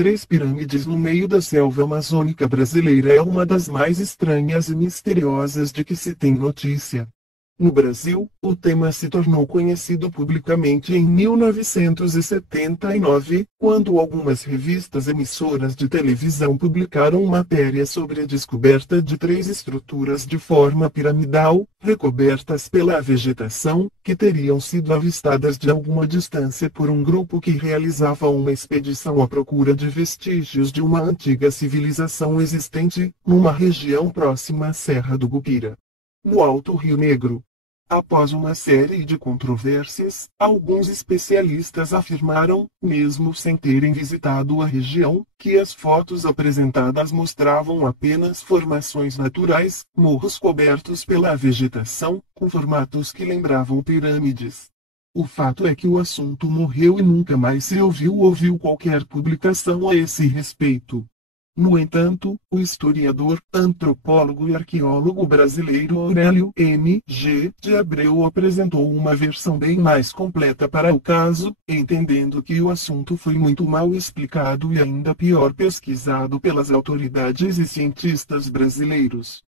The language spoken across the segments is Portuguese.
3 pirâmides no meio da selva amazônica brasileira é uma das mais estranhas e misteriosas de que se tem notícia. No Brasil, o tema se tornou conhecido publicamente em 1979, quando algumas revistas emissoras de televisão publicaram matéria sobre a descoberta de 3 estruturas de forma piramidal, recobertas pela vegetação, que teriam sido avistadas de alguma distância por um grupo que realizava uma expedição à procura de vestígios de uma antiga civilização existente, numa região próxima à Serra do Gupira, no Alto Rio Negro. Após uma série de controvérsias, alguns especialistas afirmaram, mesmo sem terem visitado a região, que as fotos apresentadas mostravam apenas formações naturais, morros cobertos pela vegetação, com formatos que lembravam pirâmides. O fato é que o assunto morreu e nunca mais se ouviu qualquer publicação a esse respeito. No entanto, o historiador, antropólogo e arqueólogo brasileiro Aurélio M. G. de Abreu apresentou uma versão bem mais completa para o caso, entendendo que o assunto foi muito mal explicado e ainda pior pesquisado pelas autoridades e cientistas brasileiros.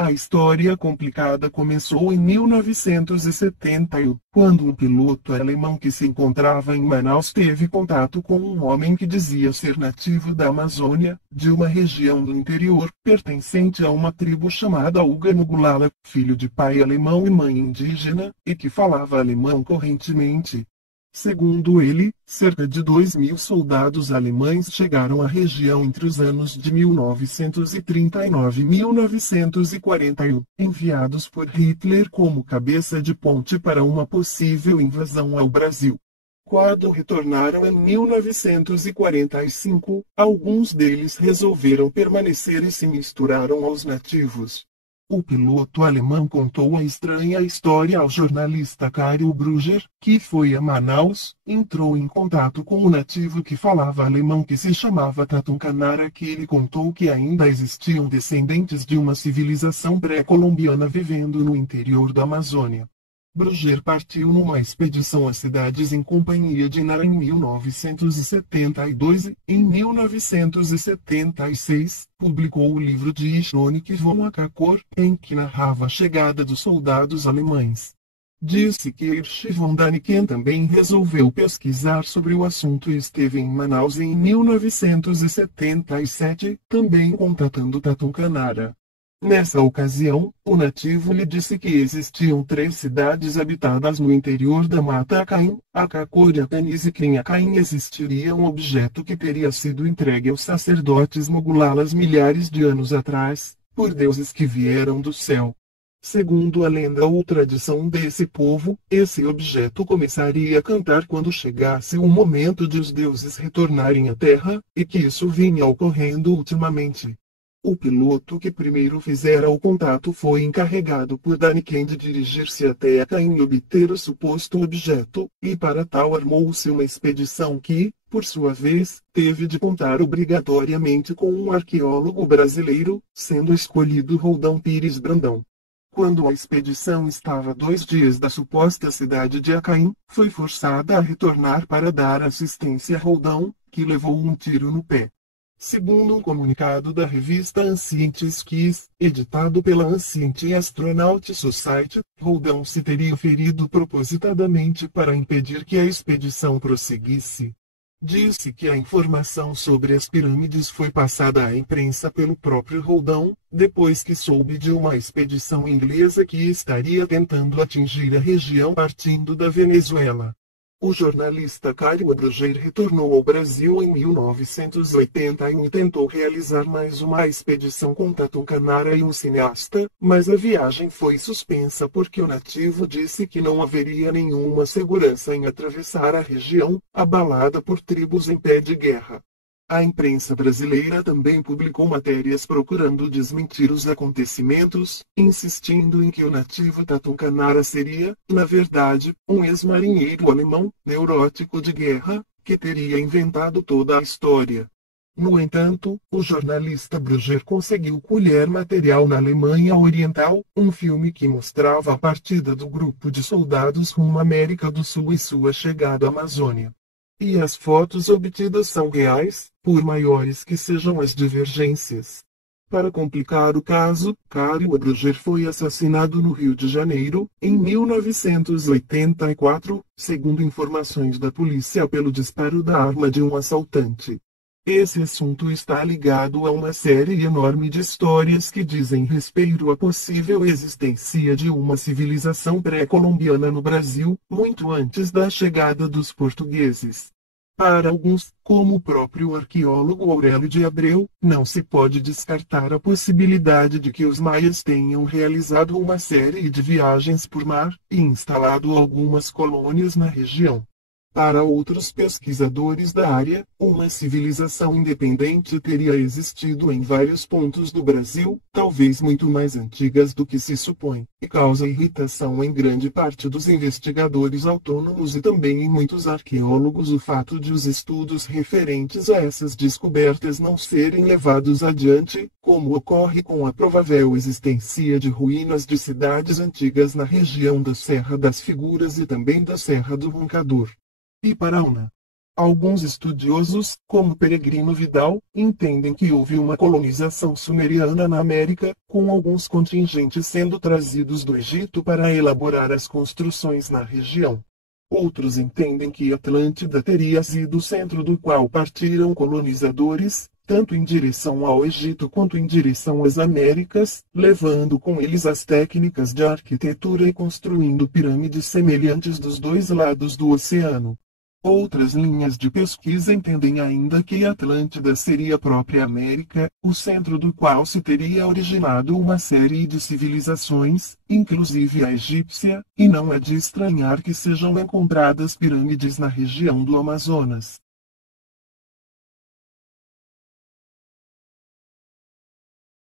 A história complicada começou em 1971, quando um piloto alemão que se encontrava em Manaus teve contato com um homem que dizia ser nativo da Amazônia, de uma região do interior, pertencente a uma tribo chamada Uga Nugulala, filho de pai alemão e mãe indígena, e que falava alemão correntemente. Segundo ele, cerca de 2.000 soldados alemães chegaram à região entre os anos de 1939 e 1941, enviados por Hitler como cabeça de ponte para uma possível invasão ao Brasil. Quando retornaram em 1945, alguns deles resolveram permanecer e se misturaram aos nativos. O piloto alemão contou a estranha história ao jornalista Cario Brugger, que foi a Manaus, entrou em contato com o nativo que falava alemão que se chamava Tatum Canara, que ele contou que ainda existiam descendentes de uma civilização pré-colombiana vivendo no interior da Amazônia. Brugger partiu numa expedição a cidades em companhia de Nara em 1972 e, em 1976, publicou o livro de Ishronik von Akakor, em que narrava a chegada dos soldados alemães. Disse que Hirsch von Daniken também resolveu pesquisar sobre o assunto e esteve em Manaus em 1977, também contatando Tatum Canara. Nessa ocasião, o nativo lhe disse que existiam 3 cidades habitadas no interior da Mata Acaim, Akakor e Atanis, e que em Acaim existiria um objeto que teria sido entregue aos sacerdotes Mogulalas milhares de anos atrás, por deuses que vieram do céu. Segundo a lenda ou tradição desse povo, esse objeto começaria a cantar quando chegasse o momento de os deuses retornarem à Terra, e que isso vinha ocorrendo ultimamente. O piloto que primeiro fizera o contato foi encarregado por Daniken de dirigir-se até Acaim e obter o suposto objeto, e para tal armou-se uma expedição que, por sua vez, teve de contar obrigatoriamente com um arqueólogo brasileiro, sendo escolhido Roldão Pires Brandão. Quando a expedição estava a 2 dias da suposta cidade de Acaim, foi forçada a retornar para dar assistência a Roldão, que levou um tiro no pé. Segundo um comunicado da revista Ancient Skis, editado pela Ancient Astronaut Society, Roldão se teria ferido propositadamente para impedir que a expedição prosseguisse. Disse que a informação sobre as pirâmides foi passada à imprensa pelo próprio Roldão, depois que soube de uma expedição inglesa que estaria tentando atingir a região partindo da Venezuela. O jornalista Cario Brugger retornou ao Brasil em 1981 e tentou realizar mais uma expedição com Tatum Canara e um cineasta, mas a viagem foi suspensa porque o nativo disse que não haveria nenhuma segurança em atravessar a região, abalada por tribos em pé de guerra. A imprensa brasileira também publicou matérias procurando desmentir os acontecimentos, insistindo em que o nativo Tatum Canara seria, na verdade, um ex-marinheiro alemão, neurótico de guerra, que teria inventado toda a história. No entanto, o jornalista Brugger conseguiu colher material na Alemanha Oriental, um filme que mostrava a partida do grupo de soldados rumo à América do Sul e sua chegada à Amazônia. E as fotos obtidas são reais, por maiores que sejam as divergências. Para complicar o caso, Caio Abranger foi assassinado no Rio de Janeiro, em 1984, segundo informações da polícia pelo disparo da arma de um assaltante. Esse assunto está ligado a uma série enorme de histórias que dizem respeito à possível existência de uma civilização pré-colombiana no Brasil, muito antes da chegada dos portugueses. Para alguns, como o próprio arqueólogo Aurélio de Abreu, não se pode descartar a possibilidade de que os maias tenham realizado uma série de viagens por mar e instalado algumas colônias na região. Para outros pesquisadores da área, uma civilização independente teria existido em vários pontos do Brasil, talvez muito mais antigas do que se supõe, e causa irritação em grande parte dos investigadores autônomos e também em muitos arqueólogos o fato de os estudos referentes a essas descobertas não serem levados adiante, como ocorre com a provável existência de ruínas de cidades antigas na região da Serra das Figuras e também da Serra do Roncador. E Paraúna. Alguns estudiosos, como Peregrino Vidal, entendem que houve uma colonização sumeriana na América, com alguns contingentes sendo trazidos do Egito para elaborar as construções na região. Outros entendem que Atlântida teria sido o centro do qual partiram colonizadores, tanto em direção ao Egito quanto em direção às Américas, levando com eles as técnicas de arquitetura e construindo pirâmides semelhantes dos dois lados do oceano. Outras linhas de pesquisa entendem ainda que Atlântida seria a própria América, o centro do qual se teria originado uma série de civilizações, inclusive a egípcia, e não é de estranhar que sejam encontradas pirâmides na região do Amazonas.